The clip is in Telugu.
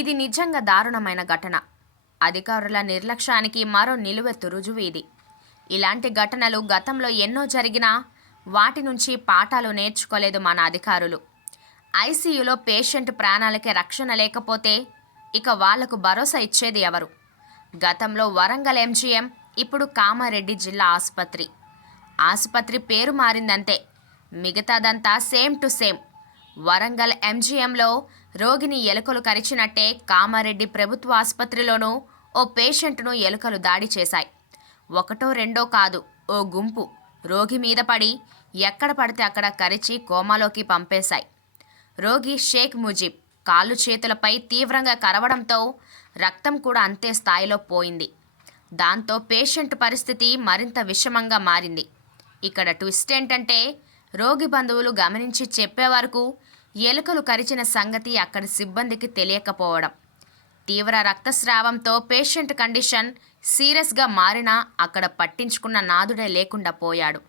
ఇది నిజంగా దారుణమైన ఘటన. అధికారుల నిర్లక్ష్యానికి మరో నిలువెత్తు రుజువు ఇది. ఇలాంటి ఘటనలు గతంలో ఎన్నో జరిగినా వాటి నుంచి పాఠాలు నేర్చుకోలేదు మన అధికారులు. ఐసీయూలో పేషెంట్ ప్రాణాలకే రక్షణ లేకపోతే ఇక వాళ్లకు భరోసా ఇచ్చేది ఎవరు? గతంలో వరంగల్ ఎంజీఎం, ఇప్పుడు కామారెడ్డి జిల్లా ఆసుపత్రి పేరు మారిందంతే, మిగతాదంతా సేమ్ టు సేమ్. వరంగల్ ఎంజీఎంలో రోగిని ఎలుకలు కరిచినట్టే కామారెడ్డి ప్రభుత్వ ఆసుపత్రిలోనూ ఓ పేషెంట్ను ఎలుకలు దాడి చేశాయి. ఒకటో రెండో కాదు, ఓ గుంపు రోగి మీద పడి ఎక్కడ పడితే అక్కడ కరిచి కోమాలోకి పంపేశాయి. రోగి షేక్ ముజీబ్ కాళ్ళు చేతులపై తీవ్రంగా కరవడంతో రక్తం కూడా అంతే స్థాయిలో పోయింది. దాంతో పేషెంట్ పరిస్థితి మరింత విషమంగా మారింది. ఇక్కడ ట్విస్ట్ ఏంటంటే, రోగి బంధువులు గమనించి చెప్పే వరకు ఎలుకలు కరిచిన సంగతి అక్కడి సిబ్బందికి తెలియకపోవడం. తీవ్ర రక్తస్రావంతో పేషెంట్ కండిషన్ సీరియస్గా మారినా అక్కడ పట్టించుకున్న నాదుడే లేకుండా పోయాడు.